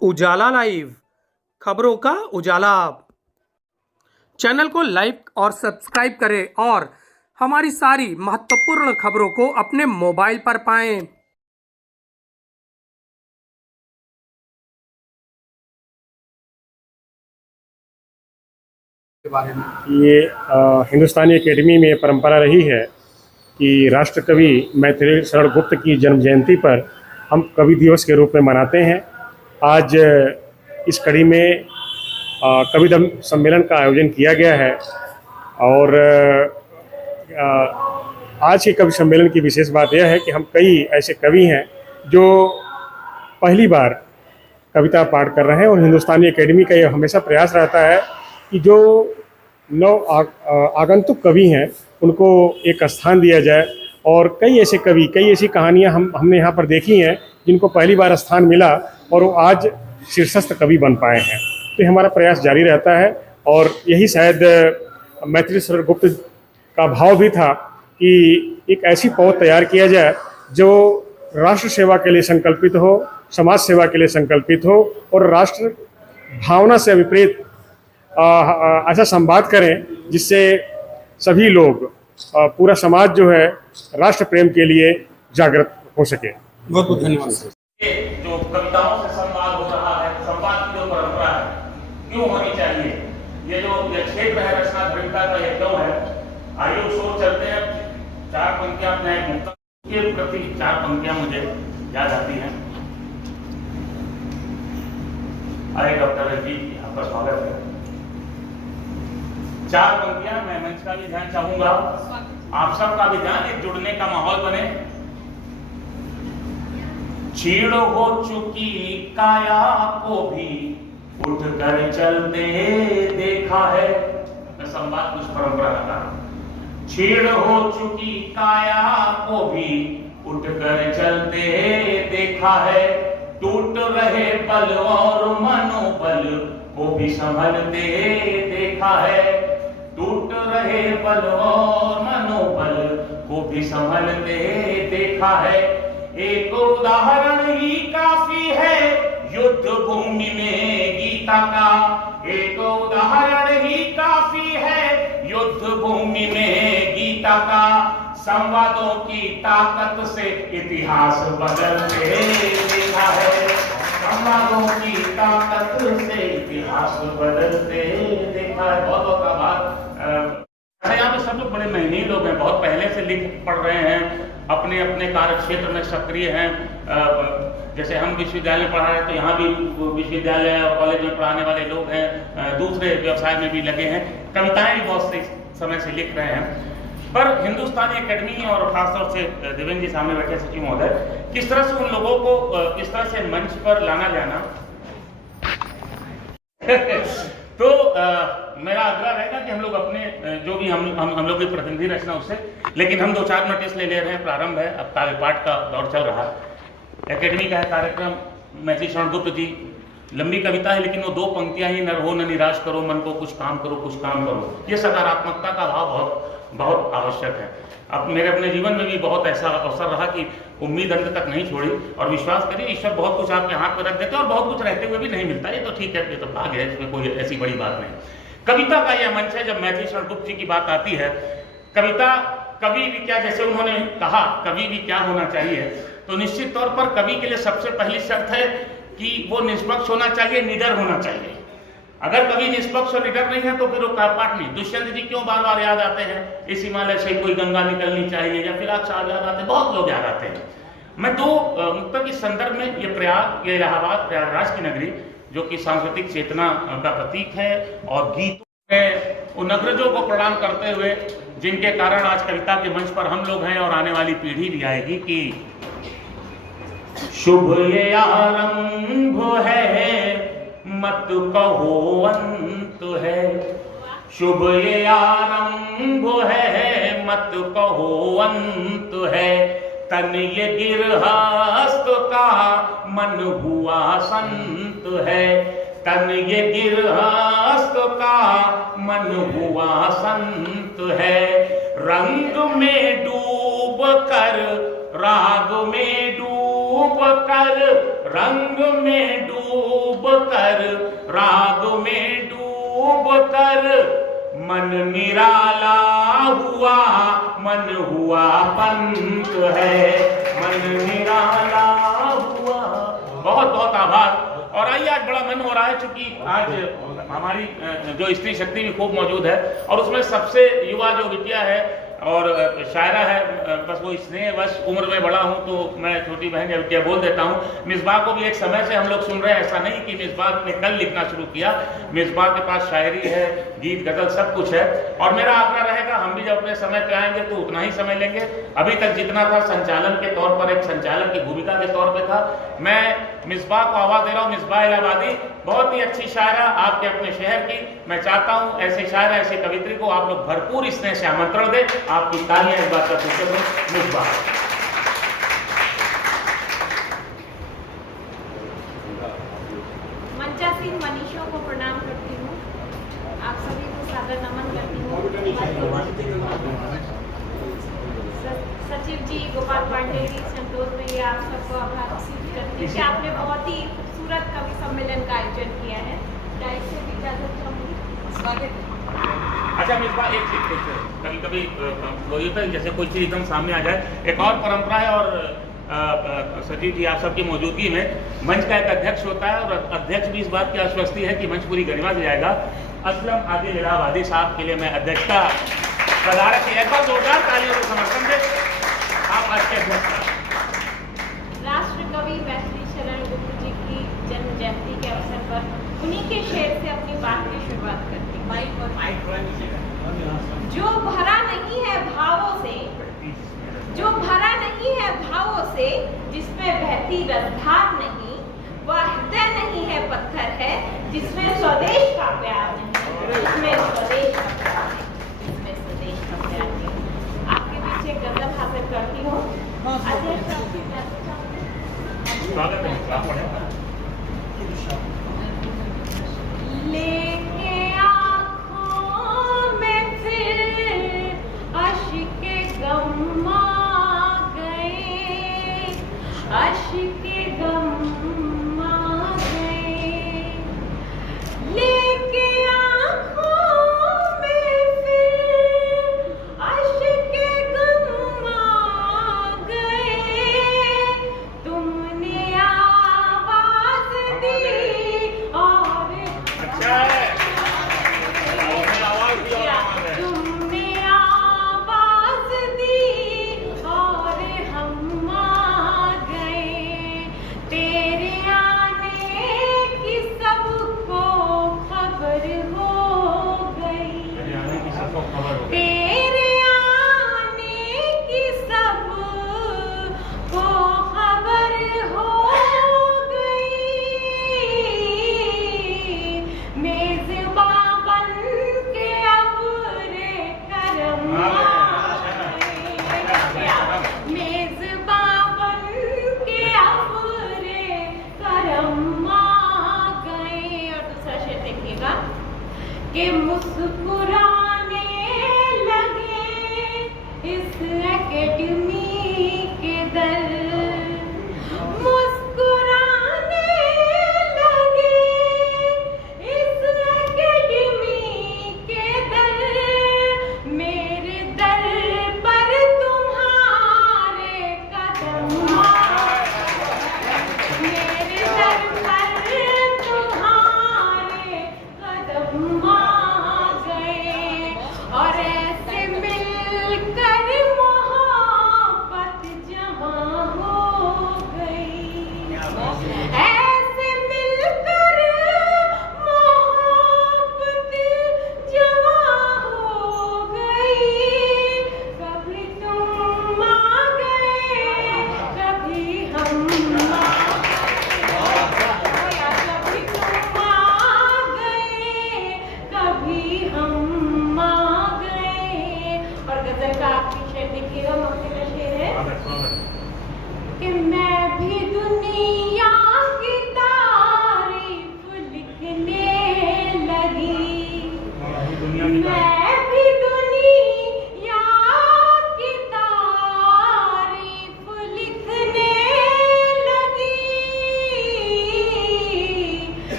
उजाला live खबरों का उजाला। Channel को लाइक और सब्सक्राइब करें और हमारी सारी महत्वपूर्ण खबरों को अपने मोबाइल पर पाएं। ये हिंदुस्तानी एकेडमी में परंपरा रही है कि राष्ट्र कवि मैथिली शरण गुप्त की जन्म जयंती पर हम कवि दिवस के रूप में मनाते हैं। आज इस कड़ी में कविता सम्मेलन का आयोजन किया गया है और आज के कवि सम्मेलन की विशेष बात यह है कि हम कई ऐसे कवि हैं जो पहली बार कविता पाठ कर रहे हैं और हिंदुस्तानी एकेडमी का यह हमेशा प्रयास रहता है कि जो आगंतुक कवि हैं उनको एक स्थान दिया जाए। और कई ऐसे कवि, कई ऐसी कहानियां हमने यहाँ पर देखी हैं जिनको पहली बार स्थान मिला और वो आज शीर्षस्थ कवि बन पाए हैं। तो हमारा प्रयास जारी रहता है और यही शायद मैथिली शरण गुप्त का भाव भी था कि एक ऐसी पौध तैयार किया जाए जो राष्ट्र सेवा के लिए संकल्पित हो, समाज सेवा के लिए संकल्पित हो और राष्ट्र भावना से विपरीत ऐसा संवाद करें जिससे सभी लोग, पूरा समाज जो है राष्ट्र प्रेम के लिए जागृत हो सके। बहुत बहुत धन्यवाद। जो कविताओं से संवाद हो रहा है, संवाद की जो परंपरा है क्यों होनी चाहिए, ये जो क्षेत्र है रचना धृढ़ता का ये क्यों है, आइए उस ओर चलते हैं। चार पंक्तियां न्याय मुक्ता के प्रति, चार पंक्तियां मुझे याद आती हैं। आइए डॉक्टर रंजीत, आपका स्वागत है। चार पंक्तियां, मैं मंच का भी ध्यान चाहूंगा, आप सबका भी ध्यान, एक जुड़ने का माहौल बने। छीड़ हो चुकी काया को भी उठकर चलते देखा है। मैं संवाद कुछ परंपरा का, छीड़ हो चुकी काया को भी उठकर चलते देखा है। टूट रहे बल और मनोबल को भी संभलते देखा है। टूट रहे बल और मनोबल को भी संभलते देखा है। एक उदाहरण ही काफी है युद्ध भूमि में गीता का। एक उदाहरण ही काफी है युद्ध भूमि में गीता का। संवादों की ताकत से इतिहास बदलते देखा है। संवादों की ताकत से इतिहास बदलते देखा है। बहुत बहुत आभार। यहाँ पे सब लोग बड़े मेहनती लोग हैं, बहुत पहले से लिख पढ़ रहे हैं, अपने अपने कार्य क्षेत्र में सक्रिय हैं। जैसे हम विश्वविद्यालय में पढ़ा रहे हैं तो यहाँ भी विश्वविद्यालय और कॉलेज में पढ़ाने वाले लोग हैं, दूसरे व्यवसाय में भी लगे हैं, कविताएं भी बहुत से समय से लिख रहे हैं। पर हिंदुस्तानी एकेडमी और खासतौर से देवेंद्र जी सामने बैठे सचिव महोदय, किस तरह से उन लोगों को इस तरह से मंच पर लाना जाना तो मेरा आग्रह रहेगा कि हम लोग अपने जो भी हम लोग की प्रतिनिधि रचना उससे, लेकिन हम 2-4 मिनट इसलिए ले रहे हैं, प्रारंभ है, अब काव्य पाठ का दौर चल रहा है। एकेडमी का है कार्यक्रम, मैथिली शरण गुप्त जी, लंबी कविता है लेकिन वो 2 पंक्तियां ही, न रहो न निराश करो मन को, कुछ काम करो कुछ काम करो। ये सकारात्मकता का भाव बहुत बहुत आवश्यक है। अब मेरे अपने जीवन में भी बहुत ऐसा अवसर रहा कि उम्मीद अंत तक नहीं छोड़ी, और विश्वास करिए ईश्वर बहुत कुछ आपके हाथ में रख देते हैं और बहुत कुछ रहते हुए भी नहीं मिलता। ये तो ठीक है, ये तो भाग्य है, इसमें कोई ऐसी बड़ी बात नहीं। कविता का यह मंच है। जब मैथिली शरण गुप्त जी की बात आती है, कविता कवि भी क्या, जैसे उन्होंने कहा कवि भी क्या होना चाहिए, तो निश्चित तौर पर कवि के लिए सबसे पहली शर्त है कि वो निष्पक्ष होना चाहिए, निडर होना चाहिए। अगर कवि निष्पक्ष और निडर नहीं है तो फिर वो पाठ नहीं। दुष्यंत जी क्यों बार बार याद आते हैं, इस हिमालय से कोई गंगा निकलनी चाहिए, या फिर आप याद आते हैं, बहुत लोग याद आते हैं। मैं 2 मुक्तक के संदर्भ में ये प्रयाग, ये इलाहाबाद प्रयागराज की नगरी जो कि सांस्कृतिक चेतना का प्रतीक है और गीतों में उन अग्रजों को प्रणाम करते हुए जिनके कारण आज कविता के मंच पर हम लोग हैं और आने वाली पीढ़ी भी आएगी, कि शुभ ये आरंभ है मत कहो अंत है। शुभ ये आरंभ है मत कहो अंत है। तन ये गिरहस्त का मन हुआ संत है। तन ये गिरहस्त का मन हुआ संत है। रंग में डूब कर राग में डूब कर, रंग में डूब डूब कर, राग में डूब कर मन निराला हुआ, मन हुआ पंत है, मन निराला हुआ। बहुत बहुत आभार। और आइए, आज बड़ा मन हो रहा है क्योंकि आज हमारी जो स्त्री शक्ति भी खूब मौजूद है और उसमें सबसे युवा जो बिटिया है और शायरा है, बस वो स्नेहवश उम्र में बड़ा हूं तो मैं छोटी बहन या बिटिया बोल देता हूं। मिसबाह को भी एक समय से हम लोग सुन रहे हैं, ऐसा नहीं कि मिसबाह ने कल लिखना शुरू किया। मिसबाह के पास शायरी है, गीत गजल सब कुछ है और मेरा आग्रह रहेगा हम भी जब अपने समय पे आएंगे तो उतना ही समय लेंगे। अभी तक जितना था संचालन के तौर पर, एक संचालक की भूमिका के तौर पर था। मैं मिसबाह को आवाज दे रहा हूँ, मिसबाह इलाहाबादी, बहुत ही अच्छी शायरा आपके अपने शहर की। मैं चाहता हूँ ऐसे शायर, ऐसे कवित्री को आप लोग भरपूर स्नेह से आमंत्रण दें। आपकी तालियां इस बात का सूचक है। मिसबाह। मंचासीन मनीषों को प्रणाम करती हूँ, आप सभी को सादर नमन करती हूँ। सचिव जी, गोपाल पांडे जी, संतोष भैया, आप सबको आभार करती हूँ कि आपने बहुत ही खूबसूरत कवि सम्मेलन का आयोजन किया है। डाइट से भी इजाजत चाहूँगी। स्वागत। अच्छा मिसबाह, एक चीज कुछ कभी कभी वही होता है जैसे कोई चीज एकदम सामने आ जाए। एक और परंपरा है और सचिव जी आप सबकी मौजूदगी में मंच का एक अध्यक्ष होता है और अध्यक्ष भी इस बात की आश्वस्ति है कि मंच पूरी गरिमा से जाएगा। असलम आदिल इलाहाबादी साहब के लिए मैं अध्यक्षता प्रधारक की एक बार जोरदार तालियों को समर्थन दे। आप आज के अध्यक्ष। राष्ट्र कवि मैथिली शरण गुप्त जी की जन्म जयंती के अवसर पर उन्हीं के शेर से अपनी बात की शुरुआत करती हूँ। जो भरा नहीं है भावों से, जो भरा नहीं है भावों से, जिसमें बहती रसधार नहीं, वह हृदय नहीं है पत्थर है, जिसमें स्वदेश का प्यार नहीं, जिसमें स्वदेश का प्यार नहीं, जिसमें स्वदेश का प्यार नहीं। आपके पीछे गजल हासिल करती हूँ। स्वागत है। लेके आँखों में फिर अश्के गम आ गए, अश्के गम आ गए। लेके आँखों में फिर अश्के गम आ गए। तुमने आवाज़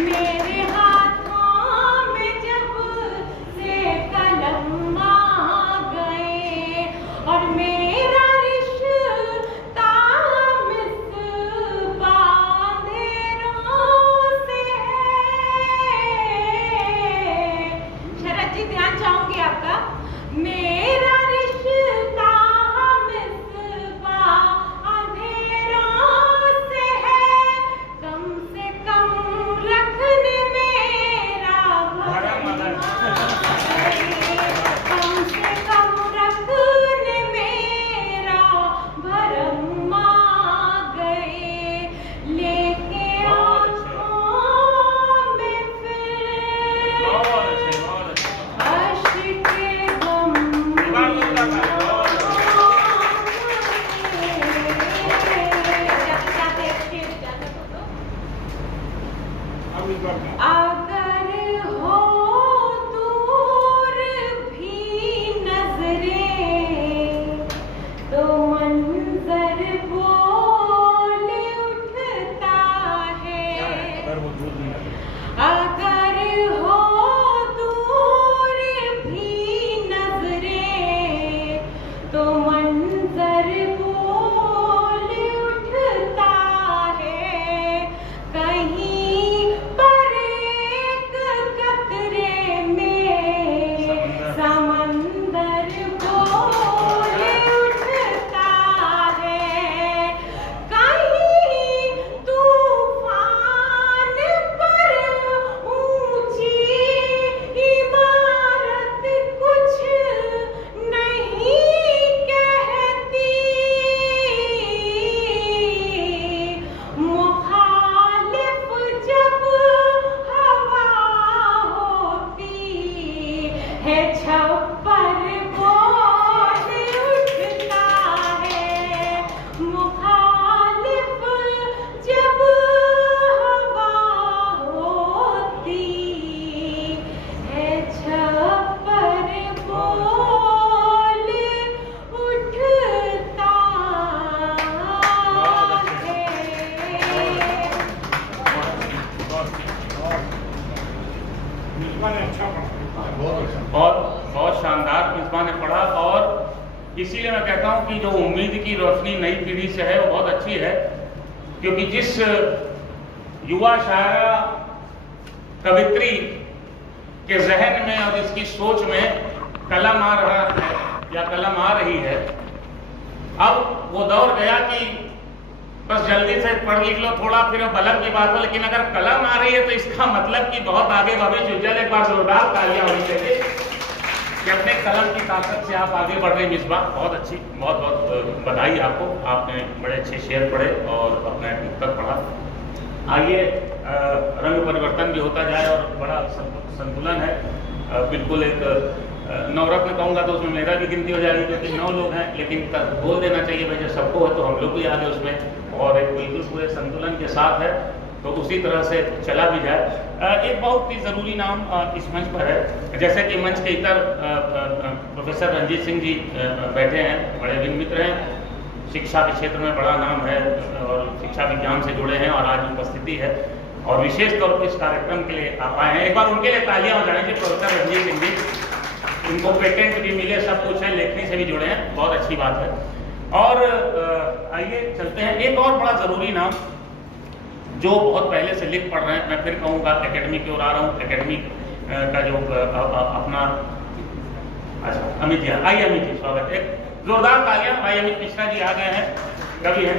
मेरे हाथों में जब से कलम आ गए और मेरा रिश्ता मिसबा अंधेरों से है। शरद जी ध्यान चाहूंगी आपका। मेरा रिश्ता मिसबा अंधेरों से है, कम से कम रखने मेरा भरम कम से कम रखने मेरा भरम आ गए, लेके आँखों में फिर अश्के गम अगर हो दूर भी नजरें तो मंजर बोल उठता है। अगर हो दूर भी नजरें तो मंजर बोल उठता है। कहीं पर एक कतरे में समंदर बोल उठता है। कहीं तूफान पर ऊंची इमारत कुछ नहीं कहती। मुखालिफ जब हवा होती है छप्पर बोल उठता है। मुखालिफ जब हवा होती है छप्पर बोल उठता है। और बहुत शानदार मिसबा ने पढ़ा, और इसीलिए मैं कहता हूँ कि जो उम्मीद की रोशनी नई पीढ़ी से है वो बहुत अच्छी है, क्योंकि जिस युवा शायरा कवित्री के जहन में और इसकी सोच में कलम आ रहा है या कलम आ रही है, अब वो दौर गया कि बस जल्दी से पढ़ लिख लो थोड़ा, फिर बलम की बात हो। लेकिन अगर कलम आ रही है तो इसका मतलब कि बहुत आगे भविष्य उज्जवल। एक बार जोरदार तालियां होनी चाहिए कि अपने कलम की ताकत से आप आगे बढ़ रहे हैं। मिसबा बहुत अच्छी, बहुत बहुत बधाई आपको, आपने बड़े अच्छे शेर पढ़े और अपना उत्तर पढ़ा। आइए रंग परिवर्तन भी होता जाए और बड़ा संतुलन है। बिल्कुल एक नवरत्न कहूँगा तो उसमें मेरा भी गिनती हो जाएगी, क्योंकि 9 लोग हैं, लेकिन बोल देना चाहिए भाई जब सबको है तो हम लोग भी आगे उसमें, और एक बिल्कुल पूरे संतुलन के साथ है तो उसी तरह से चला भी जाए। एक बहुत ही ज़रूरी नाम इस मंच पर है, जैसे कि मंच के इतर प्रोफेसर रंजीत सिंह जी बैठे हैं, बड़े विन मित्र हैं, शिक्षा के क्षेत्र में बड़ा नाम है और शिक्षा विज्ञान से जुड़े हैं, और आज उपस्थिति है और विशेष तौर पर इस कार्यक्रम के लिए आप आए हैं। एक बार उनके लिए तालियां हो जानी चाहिए। प्रोफेसर रंजीत सिंह जी, इनको पेटेंट भी मिले, सब कुछ है, लेखनी से भी जुड़े हैं, बहुत अच्छी बात है। और आइए चलते हैं एक और बड़ा ज़रूरी नाम जो बहुत पहले से लिख पढ़ रहे हैं, मैं फिर कहूँगा एकेडमी की ओर आ रहा हूँ। एकेडमी का जो अपना, अच्छा अमित जी, आइए अमित जी, स्वागत है, एक जोरदार तालियां। भाई अमित मिश्रा जी आ गए हैं, कवि हैं।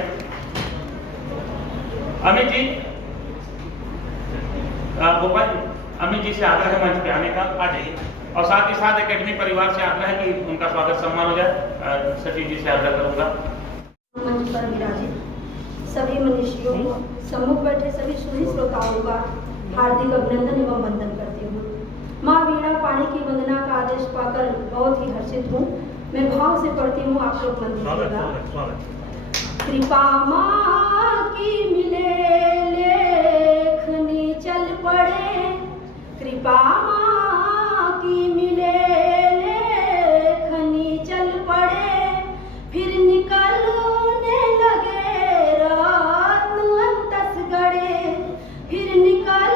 अमित जी, गोपाल जी, अमित जी से आग्रह है मंच पे आने का, आ जाइए। और साथ ही साथ एकेडमी परिवार से आग्रह है कि उनका स्वागत सम्मान हो जाए। सचिव जी से आग्रह करूंगा। मंच पर विराजित सभी मनीषियों को, सम्मुख बैठे सभी सुधी श्रोताओं का हार्दिक अभिनंदन एवं वंदन करती हूँ। माँ वीणा पाणी की वंदना का आदेश पाकर बहुत ही हर्षित हूँ। मैं भाव से पढ़ती हूँ, आप लोग मन दीजिएगा। कृपा माँ की मिले लेखनी चल पड़े, कृपा माँ की मिले लेखनी चल पड़े, फिर निकलने लगे रत्न अंतस गड़े, फिर निकल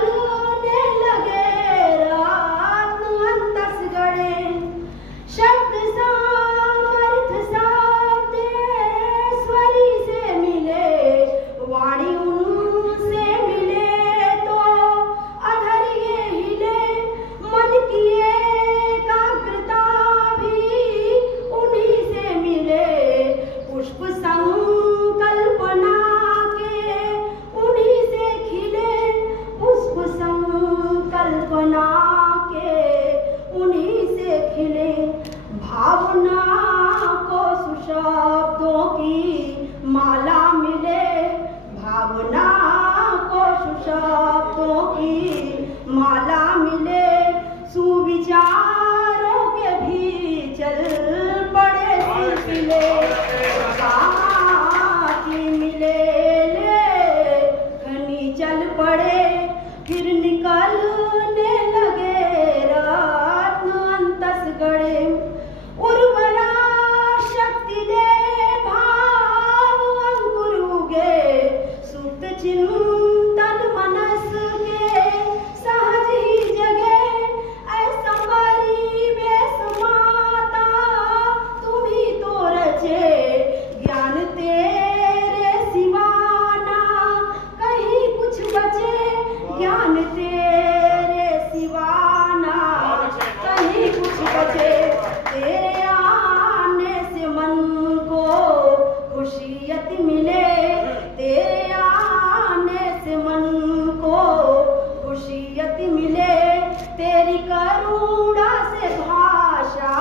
निकलने लगे रत्न अंतस गड़े। उर्वरा शक्ति दे भाव अंकुर उगे, सुप्त चिंतन मनस के सहज ही जगे। ऐसा परिवेश माता तुम्ही तो रचे, ज्ञान तेरे सिवाना कहीं कुछ बचे। ज्ञान तेरे सिवाना कहीं कुछ बचे। तेरे आने से मन को खुशियत मिले, तेरे आने से मन को खुशियत मिले। तेरी करुणा से भाषा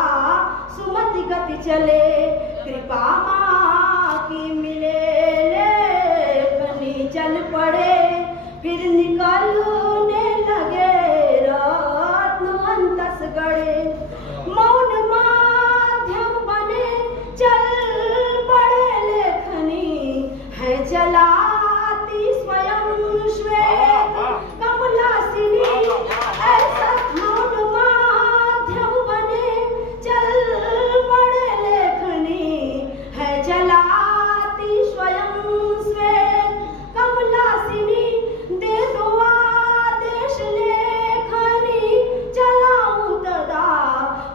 सुमति गति चले, कृपा माँ की मिले लेखनी चल पड़े। फिर निकलने लगे रत्न अंतस गड़े। मौन माध्यम बने चल पड़े लेखनी, है चलाती स्वयं श्वेत कमलासिनी। ऐसा मौन माध्यम बने चल पड़े लेखनी, है चलाती स्वयं श्वेत कमलासिनी। दे दो आदेश लेखनी चलाऊं तदा,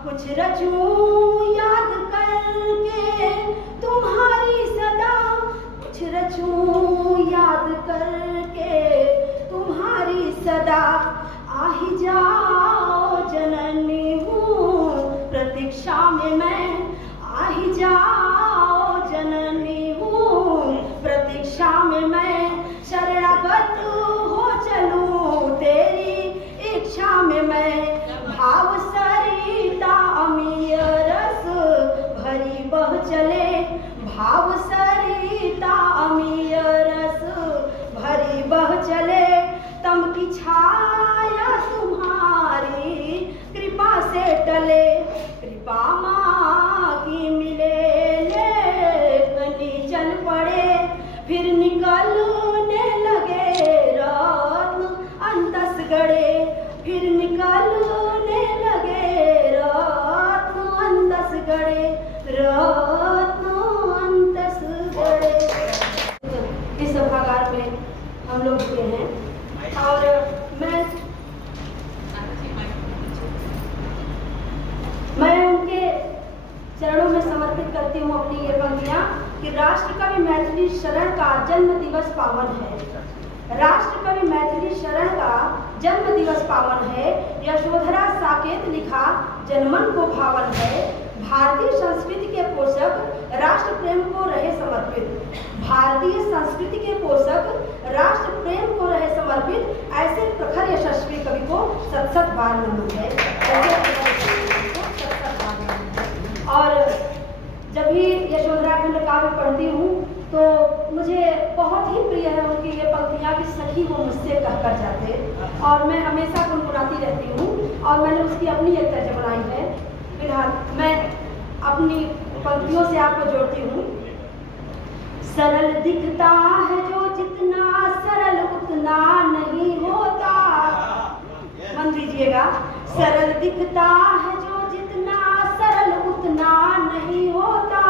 कुछ रचूं याद करके तुम्हारी सदा। कुछ रचूं याद करके तुम्हारी सदा। आही जाओ जननी हूँ प्रतीक्षा में मैं, आही जाओ जननी हूँ प्रतीक्षा में मैं। शरणागत हो चलूं तेरी इच्छा में मैं। भाव सरिता अमीय रस भरी बह चले, भाव सरिता अमीय रस भरी बह चले। तम की छाया तुम्हारी कृपा से टले, कृपा माँ की मिले लेखनी चल पड़े। फिर निकलने लगे रत्न अंतस गड़े, फिर निकलने लगे रत्न अंतस गड़े, रत्न अंतस गड़े। इस सभागार में हम लोग जुड़े हैं और मैं उनके चरणों में समर्पित करती हूँ अपनी ये पंक्तियाँ कि राष्ट्र कवि मैथिली शरण का जन्म दिवस पावन है। राष्ट्र कवि मैथिली शरण का जन्म दिवस पावन है। यशोधरा साकेत लिखा जनमन को भावन है। भारतीय संस्कृति के पोषक राष्ट्र प्रेम को रहे समर्पित, भारतीय संस्कृति के पोषक राष्ट्र प्रेम को रहे समर्पित। ऐसे प्रखर यशस्वी कवि को सत सत बार नमन है। और जब भी यशोधरा खंड काव्य पढ़ती हूँ तो मुझे बहुत ही प्रिय है उनकी ये पंक्तियाँ कि सखी वो मुझसे कहकर जाते, और मैं हमेशा गुनगुनाती रहती हूँ और मैंने उसकी अपनी एक तर्ज बनाई है। फिलहाल मैं अपनी पंक्तियों से आपको जोड़ती हूँ। सरल दिखता है जो जितना सरल उतना नहीं होता। मन दीजिएगा, सरल दिखता है जो जितना सरल उतना नहीं होता।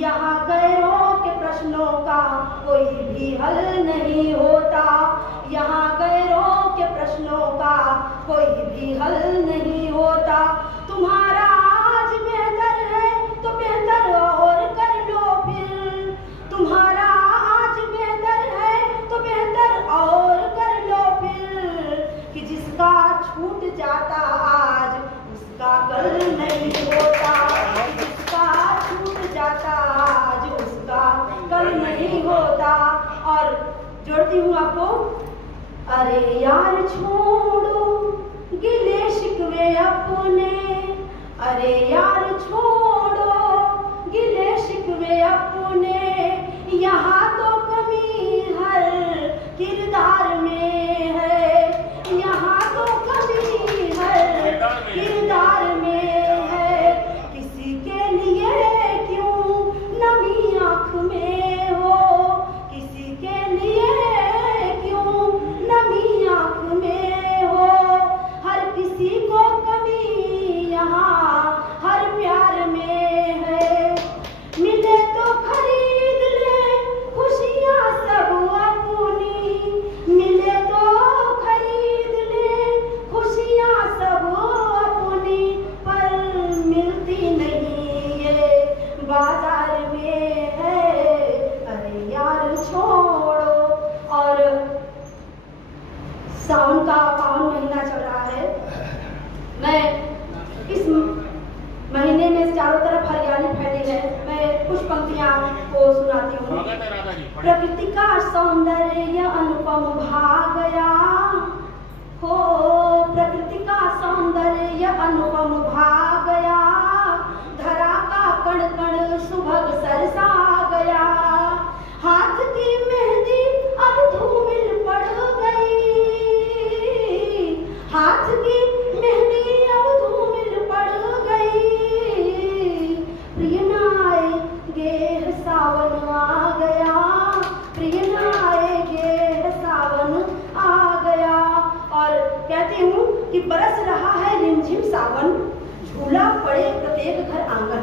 यहाँ गैरों के प्रश्नों का कोई भी हल नहीं होता। यहाँ गैरों के प्रश्नों का कोई भी हल नहीं होता। तुम्हारा आज बेहतर है तो बेहतर और कर लो फिर। तुम्हारा आज बेहतर है तो बेहतर और कर लो फिर। कि जिसका छूट जाता आज उसका कल नहीं होता। जिसका छूट जाता आज उसका कल नहीं होता। और जोड़ती हूँ आपको, अरे यार छोड़ो गिले शिकवे अपने। अरे यार छोड़ो गिले शिकवे अपने। यहाँ तो कमी हर किरदार में है। यहाँ तो कमी हर किरदार में है। किसी के लिए क्यों नमी आँख में हो। किसी के लिए क्यों नमी आँख में सावन का पावन महीना चल रहा है। मैं इस महीने में चारों तरफ हरियाली फैली है। मैं कुछ पंक्तियां आपको सुनाती हूँ। प्रकृति का सौंदर्य अनुपम भा गया हो, प्रकृति का सौंदर्य अनुपम भा गया, धरा का कण कण सुभग सरसा गया, हाथ की मेहंदी अब धूमिल पड़ गई, हाथ की मेहंदी अब धूमिल पड़ गई, प्रिय नाए गेह सावन आ गया, प्रिय नाए गेह सावन आ गया। और कहती हूँ कि बरस रहा है रिमझिम सावन, झूला पड़े प्रत्येक घर आंगन,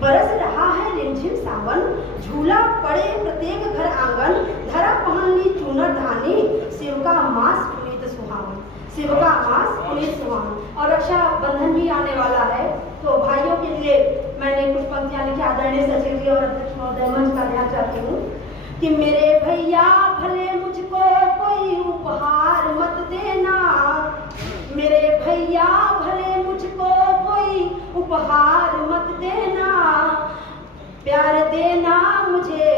बरस रहा है रिमझिम सावन, झूला पड़े प्रत्येक घर आंगन, धरा पहन ली चूनर धानी, शिव का मास पुनीत सुहावन, शिव का मास पुनीत सुहावन। और रक्षा बंधन भी आने वाला है, तो भाइयों के लिए मैंने कुछ पंक्तियां लिखी। आदरणीय सचिव जी और अध्यक्ष महोदय मंच का ध्यान चाहती हूँ कि मेरे भैया भले मुझको कोई उपहार मत देना, मेरे भैया भले मुझको कोई उपहार मत देना, प्यार देना मुझे,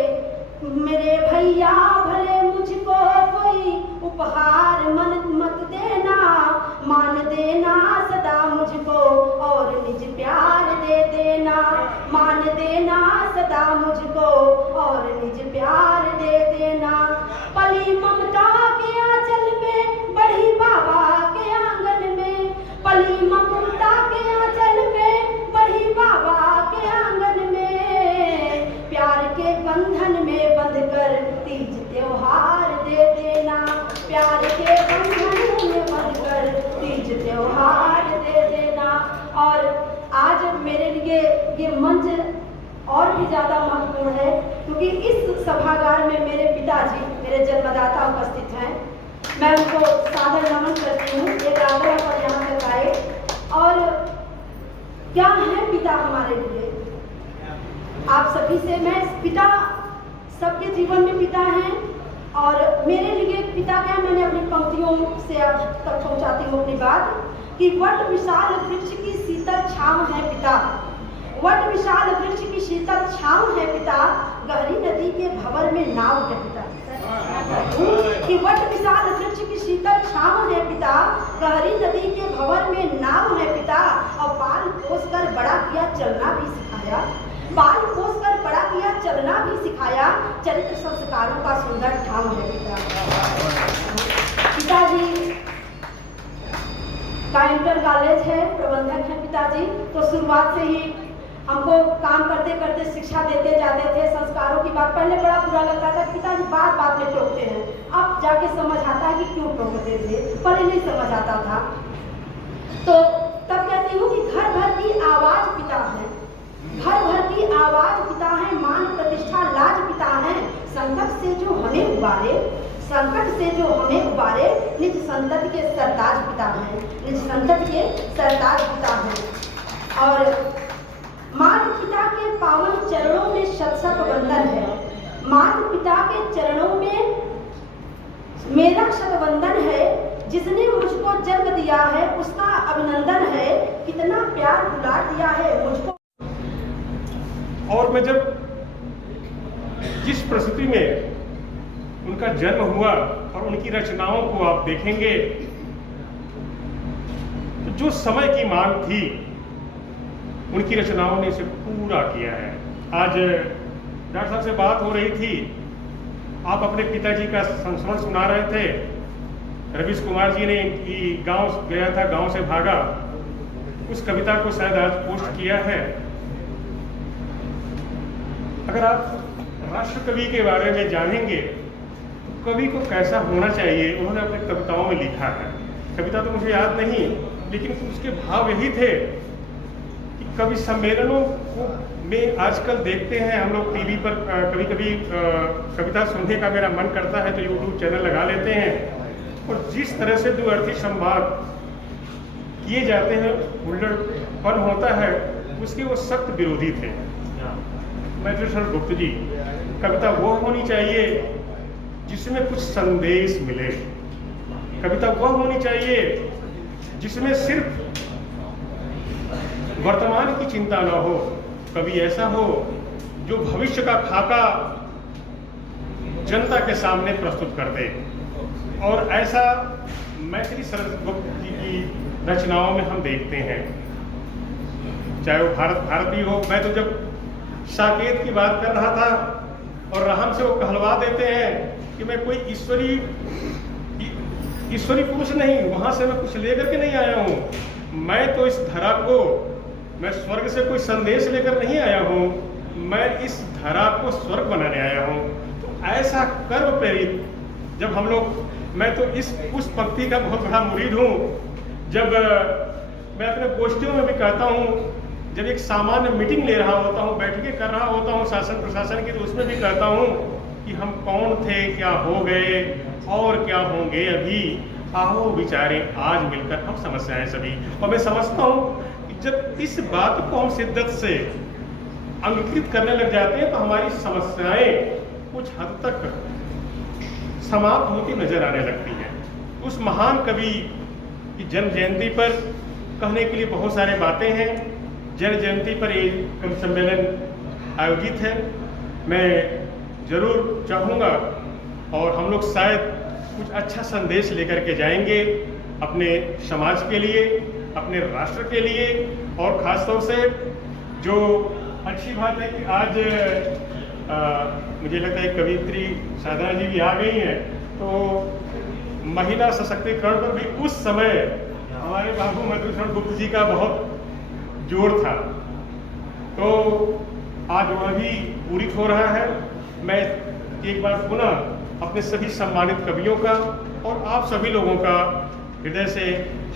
मेरे भैया भले मुझको कोई उपहार मत देना, मान देना सदा मुझको और निज प्यार दे देना, मान देना सदा मुझको और निज प्यार दे देना, पली ममता के आंचल में बढ़ी बाबा के आंगन में, पली ममता के आंचल में बढ़ी बाबा के आंगन में, प्यार के बंधन में बंध कर तीज त्योहार दे देना, प्यार के बंधन में बंध कर तीज त्योहार दे देना। और आज मेरे लिए ये मंच और भी ज़्यादा महत्वपूर्ण है, क्योंकि इस सभागार में मेरे पिताजी, मेरे जन्मदाता उपस्थित हैं। मैं उनको सादर नमन करती हूँ, एक आग्रह पर यहाँ तक आए। और क्या है पिता हमारे लिए, आप सभी से मैं, पिता सबके जीवन में पिता हैं, और मेरे लिए पिता क्या, मैंने अपनी पंक्तियों से आप तक पहुँचाती हूँ अपनी बात, कि वट विशाल वृक्ष की शीतल छांव है पिता, वट विशाल वृक्ष की शीतल छांव है पिता, गहरी नदी के भंवर में नाव है पिता, कि वट विशाल वृक्ष की शीतल छांव है पिता, गहरी नदी के भंवर में नाव है पिता, और पाल पोस कर बड़ा किया चलना भी सिखाया, पाल पोस कर बड़ा किया चलना भी सिखाया, चरित्र संस्कारों का सुंदर ठाव है पिता। पिताजी का इंटर कॉलेज है, प्रबंधक है पिताजी, तो शुरुआत से ही हमको काम करते करते शिक्षा देते जाते थे। संस्कारों की बात पहले बड़ा बुरा लगता था, पिताजी बात बात में टोकते हैं, अब जाके समझ आता है कि क्यों टोकते थे, पहले नहीं समझ आता था। तो तब कहती हूँ कि घर भर की आवाज पिता है, घर भर की आवाज पिता है, मान प्रतिष्ठा लाज पिता है, संकट से जो हमें उबारे, संकट से जो हमें उबारे, निज संतति के सरताज पिता हैं, निज संतति के सरताज पिता हैं। और माता पिता के पावन चरणों में शत शत वंदन है, माता पिता के चरणों में मेरा शत वंदन है, जिसने मुझको जन्म दिया है उसका अभिनंदन है, कितना प्यार दुलार दिया है मुझको। और मैं जब जिस परिस्थिति में उनका जन्म हुआ और उनकी रचनाओं को आप देखेंगे, तो जो समय की मांग थी उनकी रचनाओं ने इसे पूरा किया है। आज डॉक्टर साहब से बात हो रही थी, आप अपने पिताजी का संस्मरण सुना रहे थे। रवीश कुमार जी ने गांव गया था, गांव से भागा, उस कविता को शायद आज पोस्ट किया है। अगर आप राष्ट्र कवि के बारे में जानेंगे तो कवि को कैसा होना चाहिए, उन्होंने अपने कविताओं में लिखा है। कविता तो मुझे याद नहीं, लेकिन उसके भाव यही थे कि कवि सम्मेलनों को में आजकल देखते हैं हम लोग टीवी पर, कभी कभी कविता सुनने का मेरा मन करता है तो यूट्यूब चैनल लगा लेते हैं, और जिस तरह से द्व्यर्थी संवाद किए जाते हैं, हुल्लड़पन होता है, उसके वो सख्त विरोधी थे। मैत्रेय गुप्त जी, कविता वो होनी चाहिए जिसमें कुछ संदेश मिले, कविता वह होनी चाहिए जिसमें सिर्फ वर्तमान की चिंता न हो। कवि ऐसा हो जो भविष्य का खाका जनता के सामने प्रस्तुत कर दे। और ऐसा मैथिली सरस्वती जी की रचनाओं में हम देखते हैं, चाहे वो भारतीय हो। मैं तो जब साकेत की बात कर रहा था और राम से वो कहलवा देते हैं कि मैं कोई ईश्वरी पुरुष नहीं, वहां से मैं कुछ लेकर के नहीं आया हूँ। मैं तो इस धरा को, मैं स्वर्ग से कोई संदेश लेकर नहीं आया हूँ, मैं इस धरा को स्वर्ग बनाने आया हूँ। तो ऐसा कर्म प्रेरित जब हम लोग, मैं तो उस पंक्ति का बहुत बड़ा मुरीद हूँ। जब मैं अपने गोष्ठियों में भी कहता हूँ, जब एक सामान्य मीटिंग ले रहा होता हूँ, बैठकें कर रहा होता हूँ शासन प्रशासन की, तो उसमें भी कहता हूँ कि हम कौन थे, क्या हो गए और क्या होंगे अभी, आओ विचारें आज मिलकर हम समस्याएं सभी। और मैं समझता हूँ कि जब इस बात को हम शिद्दत से अंगीकृत करने लग जाते हैं तो हमारी समस्याएं कुछ हद तक समाप्त होती नजर आने लगती हैं। उस महान कवि की जन्म जयंती पर कहने के लिए बहुत सारे बातें हैं। जन्म जयंती पर एक कवि सम्मेलन आयोजित है। मैं जरूर चाहूँगा और हम लोग शायद कुछ अच्छा संदेश लेकर के जाएंगे अपने समाज के लिए, अपने राष्ट्र के लिए। और ख़ास तौर से जो अच्छी बात है कि आज मुझे लगता है कवित्री साधना जी भी आ गई हैं, तो महिला सशक्तिकरण पर भी उस समय हमारे बाबू मधुसूदन गुप्त जी का बहुत जोर था। तो आज वह भी पूरी हो रहा है। मैं एक बार पुनः अपने सभी सम्मानित कवियों का और आप सभी लोगों का हृदय से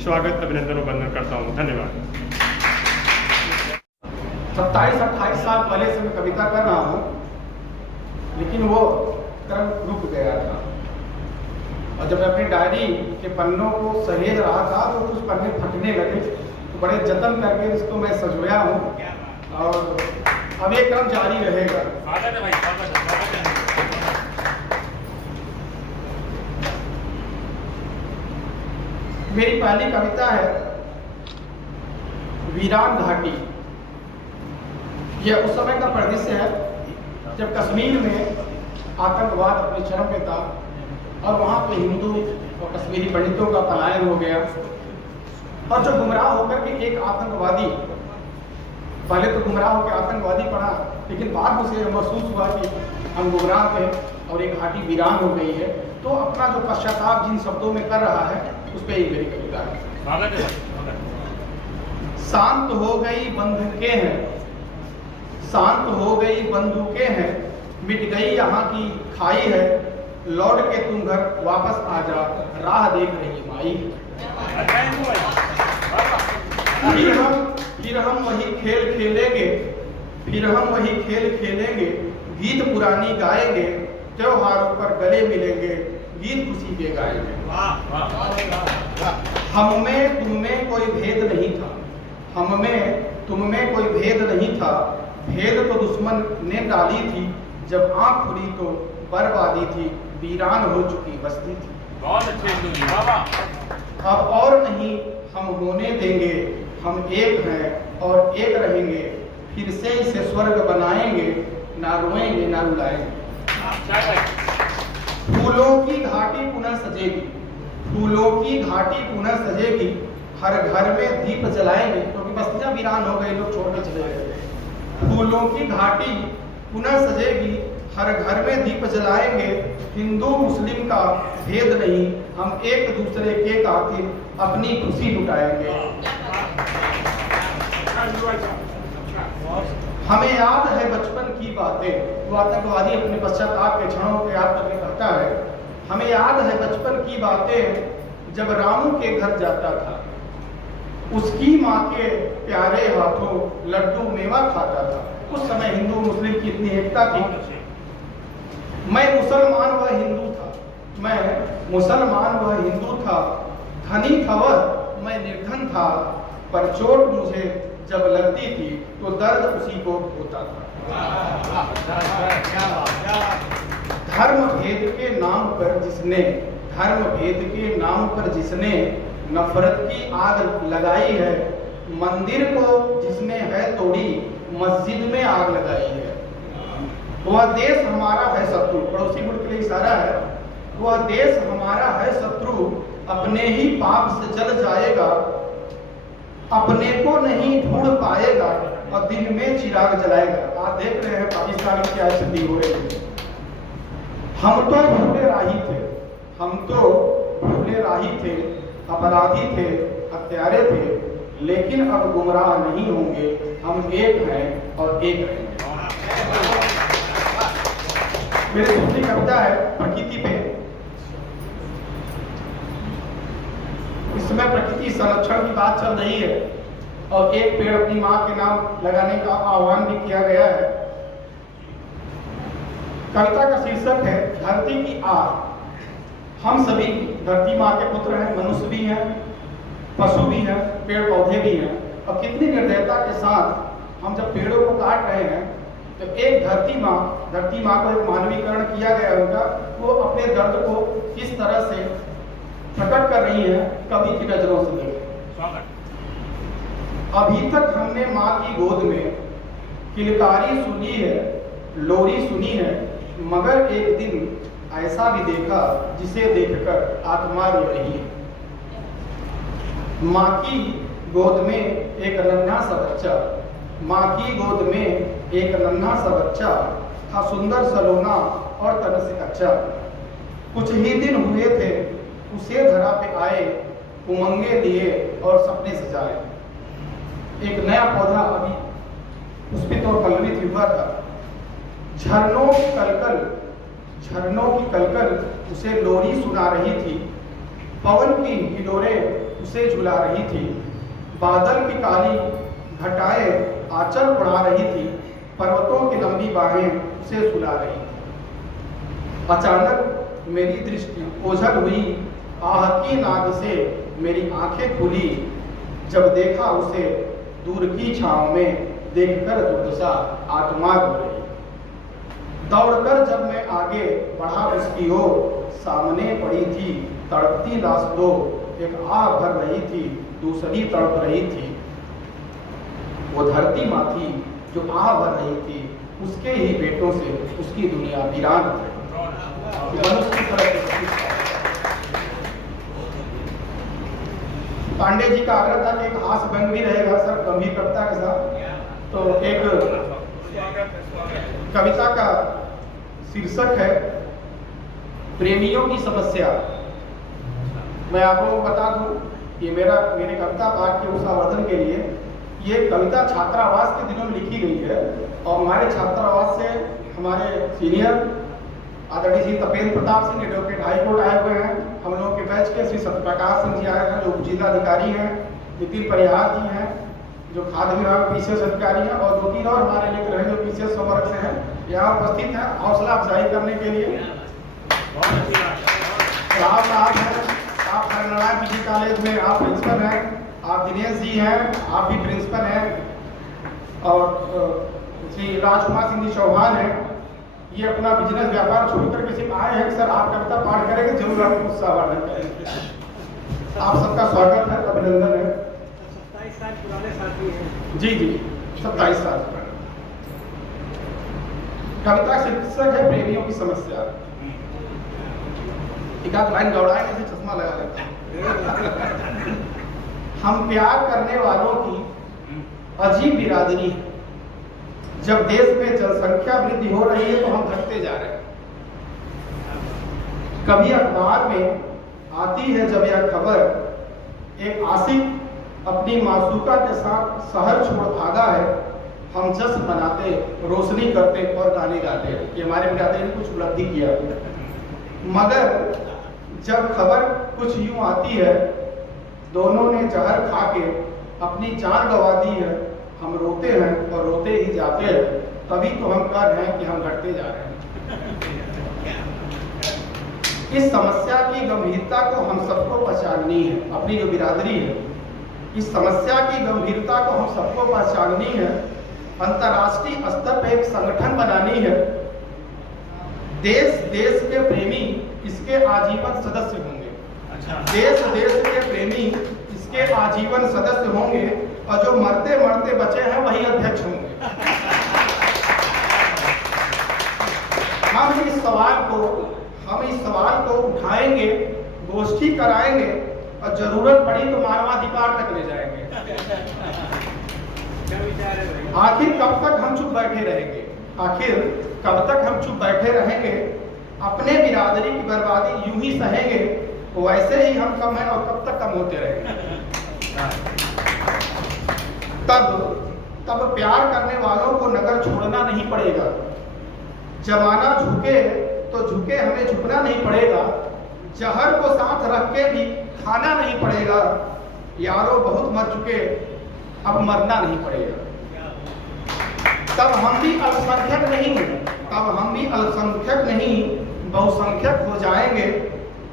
स्वागत, अभिनंदन और वंदन करता हूँ। धन्यवाद। 27-28 साल पहले से मैं कविता कर रहा हूँ, लेकिन वो क्रम रुक गया था। और जब मैं अपनी डायरी के पन्नों को सहेज रहा था तो कुछ पन्ने फटने लगे, तो बड़े जतन करके इसको मैं सजोया हूँ और अब ये क्रम जारी रहेगा। मेरी पहली कविता है वीरान घाटी। यह उस समय का परिदृश्य है जब कश्मीर में आतंकवाद अपने चरम पे था और वहाँ पे हिंदू और कश्मीरी पंडितों का पलायन हो गया। और जो गुमराह होकर के एक आतंकवादी, पहले तो गुमराह होकर आतंकवादी पड़ा, लेकिन बाद में उसे महसूस हुआ कि हम गुमराह थे और एक घाटी वीरान हो गई है, तो अपना जो पश्चाताप जिन शब्दों में कर रहा है उस पर एक मेरी कविता है। शांत हो गई बंधुकें हैं, शांत हो गई बंदूकें हैं, मिट गई यहाँ की खाई है, लौट के तुम घर वापस आ जा, राह देख रही माई। फिर हम वही खेल खेलेंगे, फिर हम वही खेल खेलेंगे, गीत पुरानी गाएंगे, त्योहारों पर गले मिलेंगे, गीत खुशी के गाएंगे। हम में तुम में कोई भेद नहीं था, हम में तुम में कोई भेद नहीं था, भेद तो दुश्मन ने डाली थी, जब आंख खुली तो बर्बादी थी, वीरान हो चुकी बस्ती थी। बहुत अच्छे बाबा। अब और नहीं हम होने देंगे, हम एक हैं और एक रहेंगे, फिर से इसे स्वर्ग बनाएंगे, ना रोएंगे ना रुलाएंगे। फूलों की घाटी पुनः सजेगी, फूलों की घाटी पुनः सजेगी, हर घर में दीप जलाएंगे, क्योंकि बस्तियां वीरान हो गई, लोग छोड़ के चले गए। फूलों की घाटी पुनः सजेगी, हर घर में दीप जलाएंगे, हिंदू मुस्लिम का भेद नहीं, हम एक दूसरे के खातिर अपनी खुशी लुटाएंगे। हमें याद है बचपन की बातें, वो आतंकवादी अपने पश्चाताप के क्षणों को याद करके कहता है, हमें याद है बचपन की बातें, जब रामू के घर जाता था, उसकी माँ के प्यारे हाथों लड्डू मेवा खाता था। उस समय हिंदू मुस्लिम की इतनी एकता थी। मैं मुसलमान वह हिंदू था, मैं मुसलमान वह हिंदू था, धनी था वह, मैं निर्धन था, पर चोट मुझे जब लगती थी तो दर्द उसी को होता था। धर्म भेद के नाम पर जिसने धर्म भेद के नाम पर जिसने नफरत की आग लगाई है, मंदिर को जिसने है तोड़ी मस्जिद में आग लगाई है। वह देश हमारा है शत्रु, पड़ोसी मुल्क के लिए इशारा है, वह देश हमारा है शत्रु, अपने ही पाप से जल जाएगा, अपने को नहीं ढूंढ पाएगा और दिन में चिराग जलाएगा। आप देख रहे हैं पाकिस्तान में क्या स्थिति हो रही है। हम तो भूले राही थे, हम तो भूले राही थे, अपराधी थे, हत्यारे थे, लेकिन अब गुमराह नहीं होंगे, हम एक हैं और एक रहेंगे। मेरी दूसरी कविता है प्रकृति पे। इस समय प्रकृति संरक्षण की बात चल रही है और एक पेड़ अपनी मां के नाम लगाने का आह्वान भी किया गया है। कविता का शीर्षक है धरती की आग। हम सभी धरती मां के पुत्र हैं, मनुष्य भी हैं, पशु भी हैं, पेड़ पौधे भी हैं, और कितनी निर्दयता के साथ हम जब पेड़ों को काट रहे हैं तो एक धरती माँ को एक मानवीकरण किया गया उनका, वो अपने दर्द को किस तरह से प्रकट कर रही है कवि की नजरों से देखें। अभी तक हमने माँ की गोद में किलकारी सुनी है, लोरी सुनी है, मगर एक दिन ऐसा भी देखा जिसे देखकर आत्मा रो रही है। माँ की गोद में एक नन्हा सा बच्चा, माँ की गोद में एक नन्हा सा बच्चा था, सुंदर सलोना और तन से अच्छा। कुछ ही दिन हुए थे उसे धरा पे आए, उमंगे लिए और सपने सजाए। एक नया पौधा अभी पुष्पित और पल्लवित हुआ था। झरनों की कलकल उसे लोरी सुना रही थी, पवन की हिलोरें उसे झुला रही थी, बादल की काली घटाएं आंचल उड़ा रही थी, पर्वतों की लंबी बाहें उसे सुला रही थी। अचानक मेरी दृष्टि ओझल हुई, आह की नाद से मेरी आंखें खुली, जब देखा उसे दूर की छांव में, देखकर दुर्दशा आत्मा रो रही। दौड़कर जब मैं आगे बढ़ा उसकी ओर, सामने पड़ी थी तड़पती लाश दो, एक आह भर रही थी, दूसरी तड़प रही थी। वो धरती माँ थी जो आह भर रही थी, उसके ही बेटों से उसकी दुनिया वीरान थी। पांडे जी का आग्रह था कि एक हास्य व्यंग भी रहेगा सर गंभीर कविता के साथ। तो एक कविता का शीर्षक है प्रेमियों की समस्या। मैं आप लोगों को बता दूं, ये मेरे कविता पाठ के उत्साहवर्धन के लिए ये कविता छात्रावास के दिनों में लिखी गई है, और हमारे छात्रावास से हमारे सीनियर आदरणीय श्री तपेंद्र प्रताप सिंह एडवोकेट हाईकोर्ट आए हुए हैं, हम लोगों के बैच के श्री सत्यप्रकाश सिंह जी आए हैं जो जिलाधिकारी हैं, नितिन परिहार जी हैं जो खाद्य विभाग में विशेष अधिकारी हैं, और 2-3 और हमारे मित्र हैं जो विशेष संवर्ग से हैं, यहाँ उपस्थित हैं हौसला अफजाई करने के लिए। आप नारायण पीजी कॉलेज में आप प्रिंसिपल हैं, आप दिनेश जी हैं, आप भी प्रिंसिपल हैं, और श्री राजकुमार सिंह जी चौहान हैं। ये अपना बिजनेस व्यापार छोड़कर के सिर्फ आए हैं कि सर आप कविता पाठ करेंगे, जरूर आपको उत्साहवर्धन करेंगे। आप सबका स्वागत है, अभिनंदन है। 27 साल पुराने साथी हैं। जी 27 साल पुराने। कविता शीर्षक है प्रेमियों की समस्या। एक आध लाइन गौड़ाएंगे से चश्मा लगा लेता हूं। हम प्यार करने वालों की अजीब बिरादरी है। जब देश में जनसंख्या वृद्धि हो रही है तो हम घटते जा रहे हैं। कभी अखबार में आती है जब यह खबर, एक आशिक अपनी मासूका के साथ शहर छोड़ भागा है, हम जश्न मनाते, रोशनी करते और गाने गाते। ये हमारे बिरादरी ने कुछ उपलब्धि किया, मगर जब खबर कुछ यूं आती है, दोनों ने जहर खा के अपनी जान गंवा दी है, हम रोते हैं और रोते ही जाते हैं, तभी तो हम कह रहे हैं कि हम घटते जा रहे हैं। इस समस्या की गंभीरता को हम सबको पहचाननी है। अपनी जो बिरादरी है, इस समस्या की गंभीरता को हम सबको पहचाननी है। अंतर्राष्ट्रीय स्तर पर एक संगठन बनानी है। देश देश के प्रेमी इसके आजीवन सदस्य होंगे। देश देश के प्रेमी इसके आजीवन सदस्य होंगे और जो मरते मरते बचे हैं वही अध्यक्ष होंगे। हम इस सवाल को उठाएंगे, गोष्ठी कराएंगे और जरूरत पड़ी तो मानवाधिकार तक ले जाएंगे। आखिर कब तक हम चुप बैठे रहेंगे? अपने बिरादरी की बर्बादी यूं ही सहेंगे, वैसे ही हम कम हैं और कब तक कम होते रहेंगे। तब प्यार करने वालों को नगर छोड़ना नहीं पड़ेगा। जमाना झुके तो झुके, हमें झुकना नहीं पड़ेगा। जहर को साथ रख के भी खाना नहीं पड़ेगा। यारों बहुत मर चुके, अब मरना नहीं पड़ेगा। तब हम भी अल्पसंख्यक नहीं बहुसंख्यक हो जाएंगे।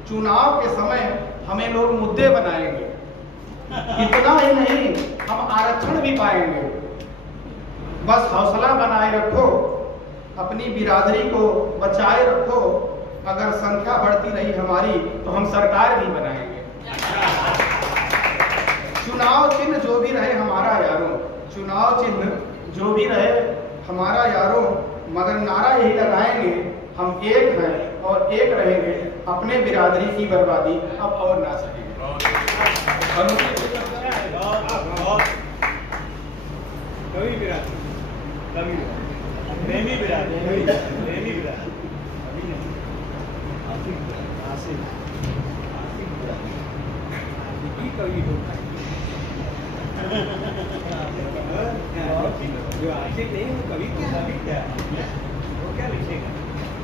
चुनाव के समय हमें लोग मुद्दे बनाएंगे। इतना ही नहीं, हम आरक्षण भी पाएंगे। बस हौसला बनाए रखो, अपनी बिरादरी को बचाए रखो। अगर संख्या बढ़ती रही हमारी तो हम सरकार भी बनाएंगे। चुनाव चिन्ह जो भी रहे हमारा यारों, मगर नारा यही लगाएंगे, हम एक हैं और एक रहेंगे। अपने बिरादरी की बर्बादी अब और ना सकेंगे।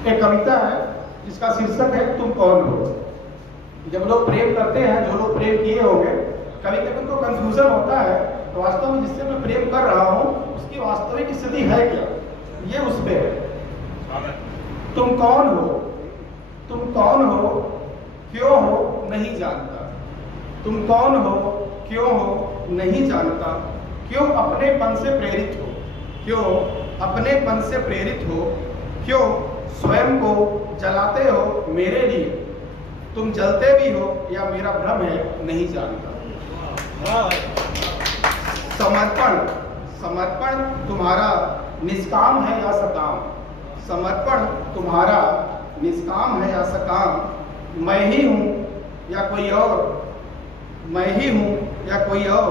एक कविता है जिसका शीर्षक है तुम कौन हो। जब लोग प्रेम करते हैं, जो लोग प्रेम किए होंगे, कभी कभी उनको कंफ्यूजन होता है तो वास्तव में जिससे मैं प्रेम कर रहा हूँ उसकी वास्तविक स्थिति है क्या, ये उस पे है। तुम कौन हो, क्यों हो नहीं जानता। तुम कौन हो, क्यों हो नहीं जानता। क्यों अपनेपन से प्रेरित हो, क्यों स्वयं को जलाते हो मेरे लिए। तुम जलते भी हो या मेरा भ्रम है नहीं जानता। समर्पण तुम्हारा निष्काम है या सकाम। समर्पण तुम्हारा निष्काम है या सकाम। मैं ही हूँ या कोई और।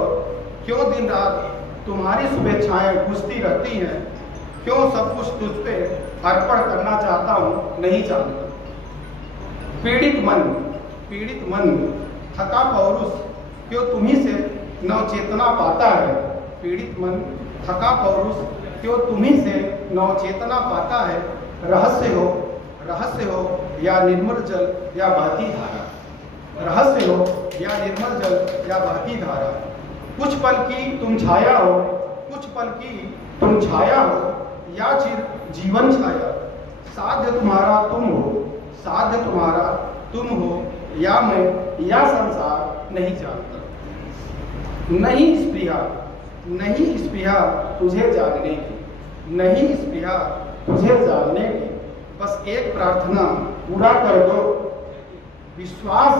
क्यों दिन रात तुम्हारी शुभेच्छाएं गूंजती रहती हैं। क्यों सब कुछ तुझ पे अर्पण करना चाहता हूँ नहीं जानता। पीड़ित मन थका पौरुष क्यों तुम्ही से नवचेतना पाता है। पीड़ित मन थका पौरुष क्यों तुम्ही से नवचेतना पाता है। रहस्य हो या निर्मल जल या बहती धारा। रहस्य हो या निर्मल जल या बहती धारा। कुछ पल की तुम छाया हो या चिर जीवन छाया। साध्य तुम्हारा तुम हो या मैं या संसार नहीं जानता। नहीं स्पृहा तुझे जानने की। बस एक प्रार्थना पूरा कर दो। विश्वास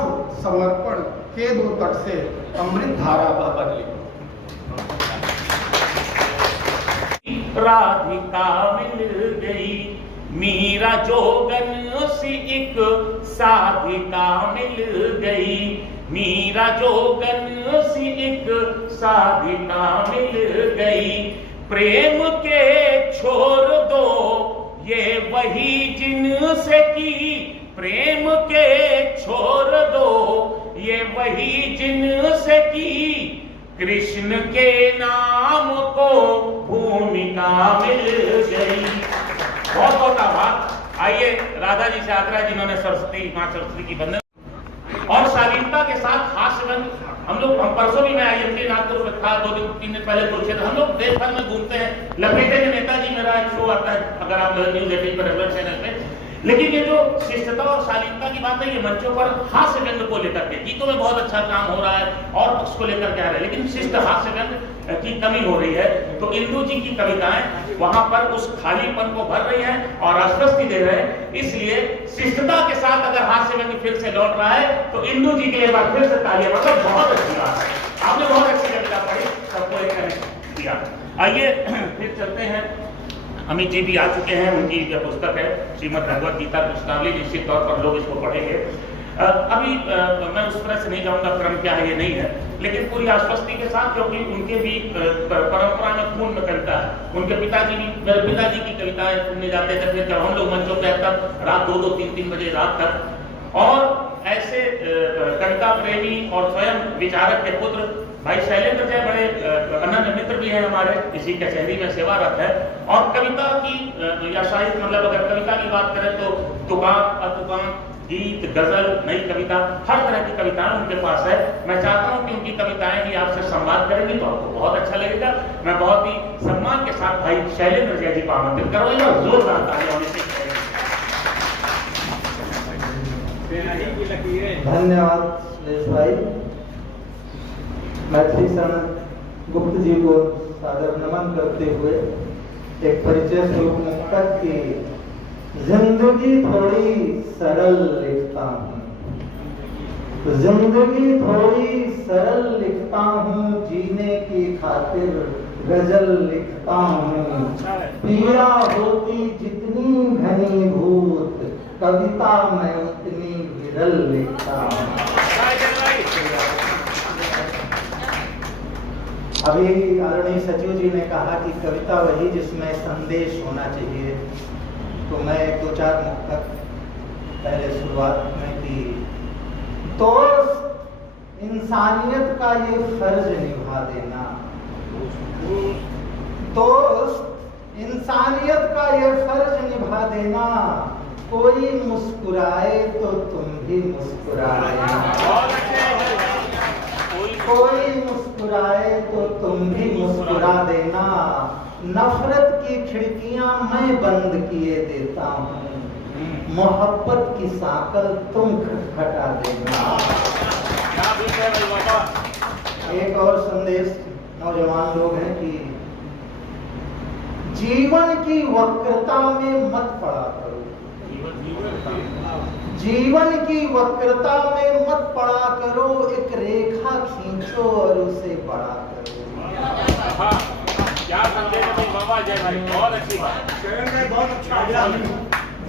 समर्पण के दो तट से अमृत धारा बह बदली। राधिका मिल गई, मीरा जोगन सी एक साधिका मिल गई। मीरा जोगन सी एक साधिका मिल गई। प्रेम के छोड़ दो ये वही जिनसे की। प्रेम के छोड़ दो ये वही जिनसे की। कृष्ण के नाम को भूमिका मिल गई। बहुत बहुत आभार। आइए राधा जी से आग्रह, जिन्होंने माँ सरस्वती की वंदना और शालीनता के साथ हास्य रंग। हम परसों भी मैं IMT नागपुर में था, 2-3 दिन पहले कुरुक्षेत्र। हम लोग देश भर में घूमते हैं। लपेटे के नेताजी मेरा एक शो आता है, अगर आप न्यूज 18 पर रेगुलर चैनल पे। लेकिन ये जो शिष्टता और शालीनता की बात है, ये मंचों पर हास्य व्यंग को लेकर के, गीतों में बहुत अच्छा काम हो रहा है और पक्ष को लेकर के आ रहा है, लेकिन शिष्ट हास्य व्यंग की कमी हो रही है। तो इंदु जी की कविताएं वहां पर उस खालीपन को भर रही हैं और आश्वस्ति दे रहे हैं। इसलिए शिष्टता के साथ अगर हास्य व्यंग फिर से लौट रहा है तो इंदु जी के लिए एक बार फिर से तालियां बजाओ। बहुत अच्छी बात है, आपने बहुत अच्छी कविता पढ़ी, सबको एक कनेक्ट किया। आइए फिर चलते हैं, अमित जी भी आ चुके हैं, उनकी जो पुस्तक है श्रीमद् भगवद गीता पुस्तकावली, निश्चित तौर पर लोग इसको पढ़ेंगे। अभी मैं उस तरह से नहीं जाऊंगा क्रम क्या है ये नहीं है, लेकिन पूरी आश्वस्ति के साथ, क्योंकि उनके भी परंपरा में खून में कविता है। उनके पिताजी भी, मेरे पिताजी की कविताएं सुनने जाते थे फिर जब हम लोग मंचों पर तब रात 2-2, 3-3 बजे रात तक। और ऐसे कविता प्रेमी और स्वयं विचारक के पुत्र भाई शैलेंद्र जय बड़े अनन्य मित्र भी हैं हमारे, इसी कचहरी में सेवारत है। और कविता की या साहित्य, मतलब अगर कविता की बात करें तो तुकान, अतुकान, गीत, गजल, नई कविता, हर तरह की कविताएं उनके पास है। मैं चाहता हूं कि उनकी कविताएं ही आपसे संवाद करेंगी तो आपको बहुत अच्छा लगेगा। मैं बहुत ही सम्मान के साथ भाई शैलेंद्र जय जी को आमंत्रित करूंगा, जोरदार तालियां होने से। धन्यवाद सुरेश भाई। मैथिली शरण गुप्त जी को सादर नमन करते हुए एक परिचय स्वरूप मुक्तक की जिंदगी थोड़ी सरल लिखता हूँ, जिंदगी थोड़ी सरल लिखता हूँ, जीने की खातिर गजल लिखता हूँ। पीड़ा होती जितनी घनीभूत, कविता में उतनी विरल लिखता हूँ। अभी आदरणीय सचिव जी ने कहा कि कविता वही जिसमें संदेश होना चाहिए, तो मैं 2-4 मुक्तक पहले शुरुआत में की। दोस्त इंसानियत का ये फर्ज निभा देना, दोस्त इंसानियत का ये फर्ज निभा देना, कोई मुस्कुराए तो तुम भी मुस्कुराए, कोई मुस्कुराए तो तुम भी मुस्कुरा देना। नफरत की खिड़कियां मैं बंद किए देता हूँ, मोहब्बत की साकल तुम खटखटा देना। एक और संदेश नौजवान लोग हैं कि जीवन की वक्रता में मत पड़ा करो, जीवन की वक्रता में मत पड़ा करो, एक रेखा खींचो और उसे बड़ा करो। क्या संदेश है बाबा जय भाई, बहुत अच्छी बात, बहुत अच्छा।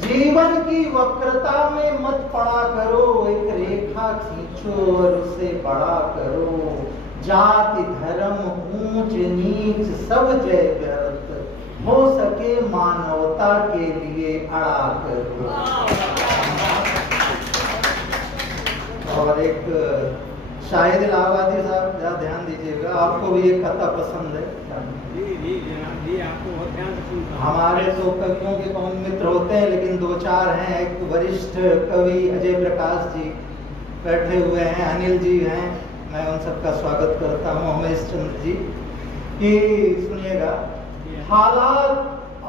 जीवन की वक्रता में मत पड़ा करो, एक रेखा खींचो और उसे बड़ा करो। जाति धर्म ऊंच नीच सब जय व्यर्थ, हो सके मानवता के लिए अड़ा करो। और एक शाहिद इलाहाबादी साहब, जरा ध्यान दीजिएगा, आपको भी एक कथा पसंद है। जी आपको बहुत ध्यान से सुनता हूं। हमारे तो कवियों के कौन मित्र होते हैं, लेकिन 2-4 हैं। एक वरिष्ठ कवि अजय प्रकाश जी बैठे हुए हैं, अनिल जी हैं, मैं उन सबका स्वागत करता हूँ, उमेश चंद्र जी की। सुनिएगा, हालात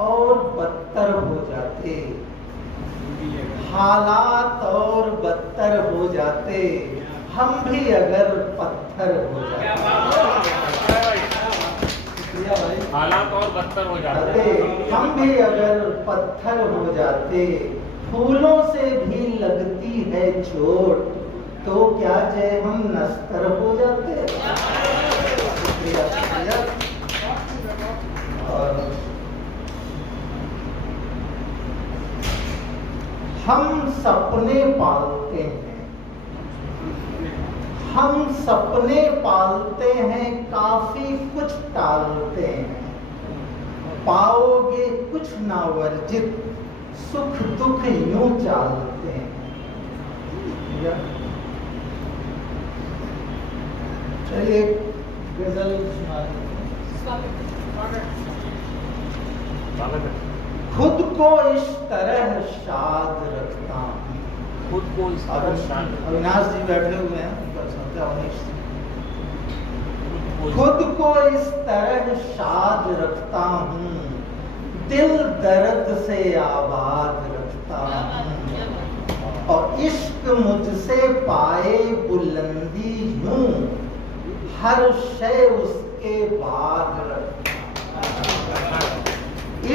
और बदतर हो जाते, हालात और बदतर हो जाते, हम भी अगर पत्थर हो जाते, हालात और बदतर हो जाते, हम भी अगर पत्थर हो जाते, फूलों से भी लगती है चोट, तो क्या जय हम नस्तर हो जाते। और हम सपने पालते हैं, हम सपने पालते हैं, काफी कुछ टालते हैं, पाओगे कुछ ना वर्जित, सुख दुख यूं चालते हैं। चलिए गजल खुद को इस तरह शाद रखता हूँ, खुद को इस तरह शाद, अविनाश जी बैठे हुए हैं, खुद को इस तरह शाद रखता हूँ, दिल दर्द से आबाद रखता रखता हूँ। और इश्क मुझसे पाए बुलंदी यूं, हर शय उसके बाद रखता।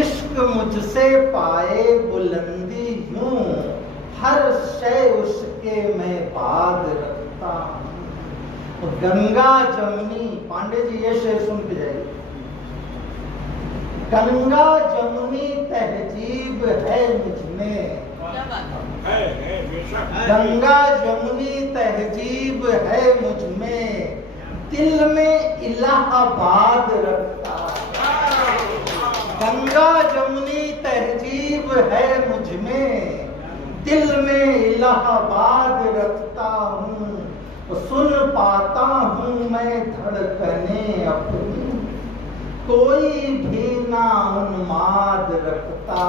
इश्क मुझसे पाए बुलंदी यूं, हर शय उसके मैं बाद रखता हूँ। गंगा जमुनी, पांडे जी ये शेर सुन के जाइए। गंगा जमुनी तहजीब है मुझमें, गंगा जमुनी तहजीब है मुझमें, दिल में इलाहाबाद रखता। गंगा जमुनी तहजीब है मुझमें, दिल में इलाहाबाद रखता हूँ। सुन पाता हूँ मैं धड़कने अपनी, कोई भी ना उन्माद रखता।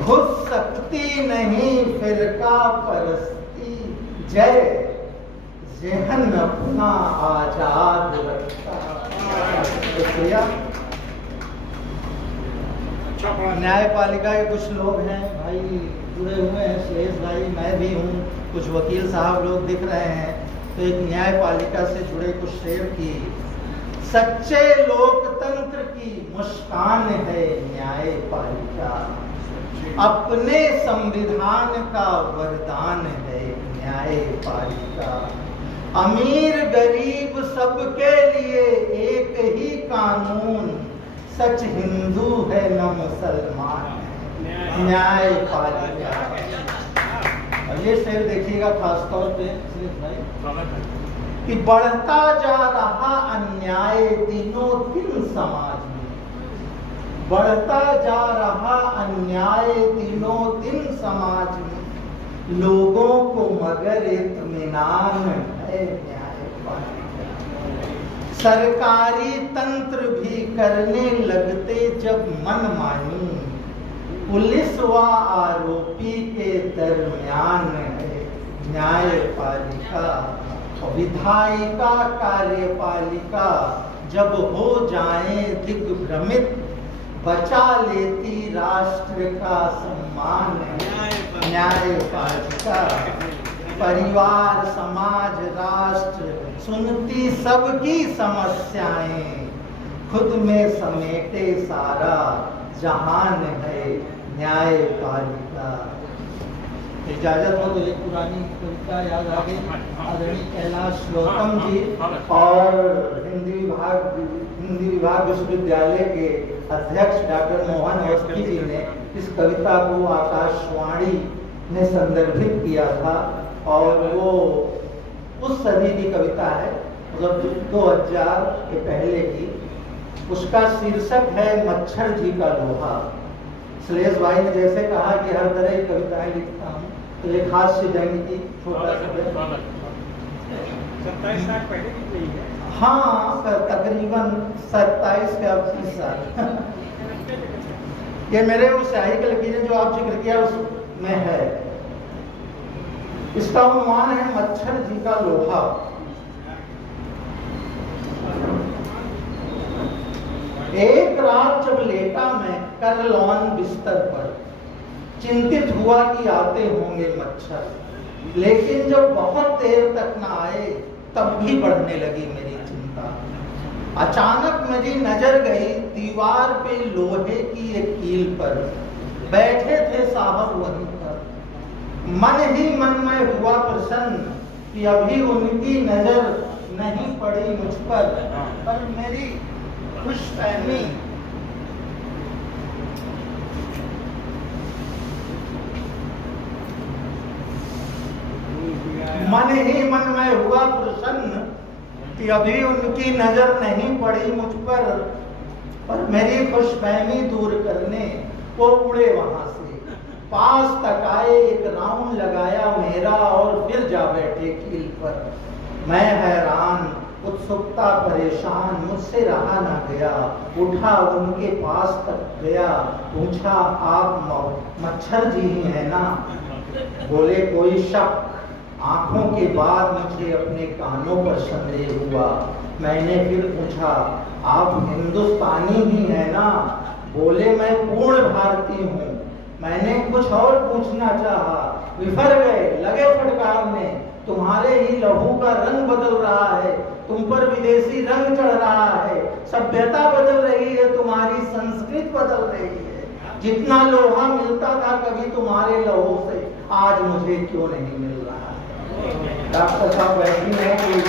घुस सकती नहीं फिरका परस्ती, जय जहन अपना आजाद रखता। शुक्रिया। न्यायपालिका के कुछ लोग हैं भाई जुड़े हुए हैं, श्लेष भाई, मैं भी हूँ, कुछ वकील साहब लोग दिख रहे हैं। तो एक न्यायपालिका से जुड़े कुछ शेर की। सच्चे लोकतंत्र की मुस्कान है न्यायपालिका, अपने संविधान का वरदान है न्यायपालिका। अमीर गरीब सबके लिए एक ही कानून, सच हिंदू है न मुसलमान न्यायपालिका। और ये शेर देखिएगा खासतौर पे कि बढ़ता जा रहा अन्याय दिनों दिन समाज में, बढ़ता जा रहा अन्याय दिनों दिन समाज में, लोगों को मगर इत्मीनान है न्यायपालिका। सरकारी तंत्र भी करने लगते जब मनमानी, पुलिस व आरोपी के दरमियान है न्यायपालिका। विधायिका कार्यपालिका जब हो जाए दिग्भ्रमित, बचा लेती राष्ट्र का सम्मान न्यायपालिका। परिवार समाज राष्ट्र सुनती सबकी समस्याएं, खुद में समेटे सारा जहान है न्यायपालिका। इजाजत हो तो एक पुरानी कविता याद आ गई। आदरणीय कैलाश गौतम जी और हिंदी विभाग विश्वविद्यालय के अध्यक्ष डॉक्टर मोहन अवस्थी जी ने इस कविता को आकाशवाणी ने संदर्भित किया था और वो उस सदी की कविता है, मतलब 2000 के पहले की। उसका शीर्षक है मच्छर जी का लोहा। श्लेष भाई ने जैसे कहा कि हर तरह की कविताएं लिखता हूँ, तो एक हास्य व्यंग्य की छोटा सा 27 साल पहले की नहीं है। हाँ, तकरीबन 27 के 30 साल। ये मेरे उस शाही की लकीरें जो आप जिक्र किया उसमें है। इसका अनुमान है मच्छर जी का लोहा। एक रात जब लेटा मैं कर लौन बिस्तर पर, चिंतित हुआ कि आते होंगे मच्छर, लेकिन जब बहुत देर तक न आए तब भी बढ़ने लगी मेरी चिंता। अचानक मेरी नजर गई दीवार पे लोहे की एक कील पर, बैठे थे साहब वहीं पर। मन ही मन में हुआ प्रसन्न कि अभी उनकी नजर नहीं पड़ी मुझ पर मेरी खुशफहमी मन ही मन में हुआ प्रसन्न कि अभी उनकी नजर नहीं पड़ी मुझ पर मेरी खुशफहमी दूर करने वो उड़े वहां से। पास तक आए, एक राउंड लगाया मेरा और फिर जा बैठे कील पर। मैं हैरान, उत्सुकता परेशान, मुझसे रहा ना गया। उठा उनके पास तक गया, पूछा आप मच्छर जी ही है ना? बोले कोई शक। आंखों के बाद मुझे अपने कानों पर संदेह हुआ। मैंने फिर पूछा आप हिंदुस्तानी ही है ना? बोले मैं पूर्ण भारतीय हूँ, मैंने कुछ और पूछना चाहा, विफर गए, लगे फटकारने। तुम्हारे ही लहू का रंग बदल रहा है, तुम पर विदेशी रंग चढ़ रहा है, सभ्यता बदल रही है, तुम्हारी संस्कृति बदल रही है। जितना लोहा मिलता था कभी तुम्हारे लहू से, आज मुझे क्यों नहीं मिल रहा है। डॉक्टर साहब वैसी है कि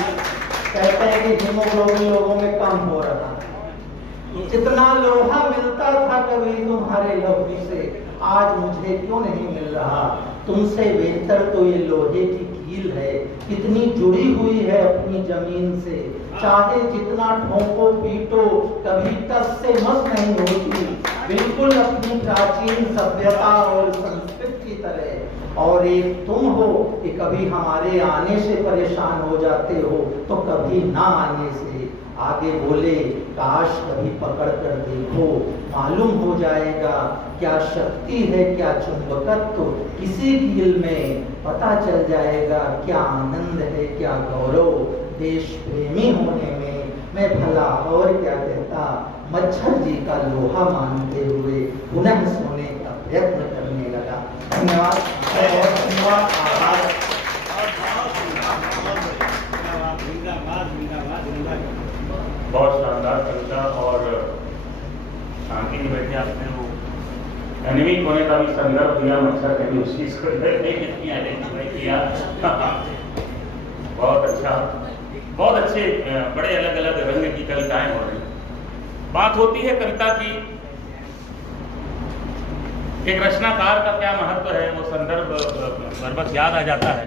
कहते हैं कि हीमोग्लोबिन लोगों में कम हो रहा है। जितना लोहा मिलता था कभी तुम्हारे लहू से, आज मुझे क्यों नहीं मिल रहा। तुमसे बेहतर तो ये लोहे की कील है, कितनी जुड़ी हुई है अपनी जमीन से। चाहे जितना ठोको पीटो कभी टस से मस नहीं होती, बिल्कुल अपनी प्राचीन सभ्यता और संस्कृति की तरह। और एक तुम हो कि कभी हमारे आने से परेशान हो जाते हो तो कभी ना आने से। आगे बोले, काश कभी पकड़ कर देखो, मालूम हो जाएगा क्या शक्ति है, क्या चुंबकत्व किसी कील में। पता चल जाएगा क्या आनंद है, क्या गौरव देश प्रेमी होने में। मैं भला और क्या कहता, मच्छर जी का लोहा मानते हुए पुनः सोने का प्रयत्न करने लगा। धन्यवाद, बहुत धन्यवाद, आभार। बहुत शानदार कविता और शांति में बैठे आपने वो एनिमिक होने का भी संदर्भ दिया, मच्छर ने भी उस चीज को कितनी आइडेंटिफाई किया। बहुत अच्छा, बहुत अच्छे, बड़े अलग अलग रंग की कविताएं हो रही। बात होती है कविता की, एक रचनाकार का क्या महत्व है, वो संदर्भ बरबस याद आ जाता है।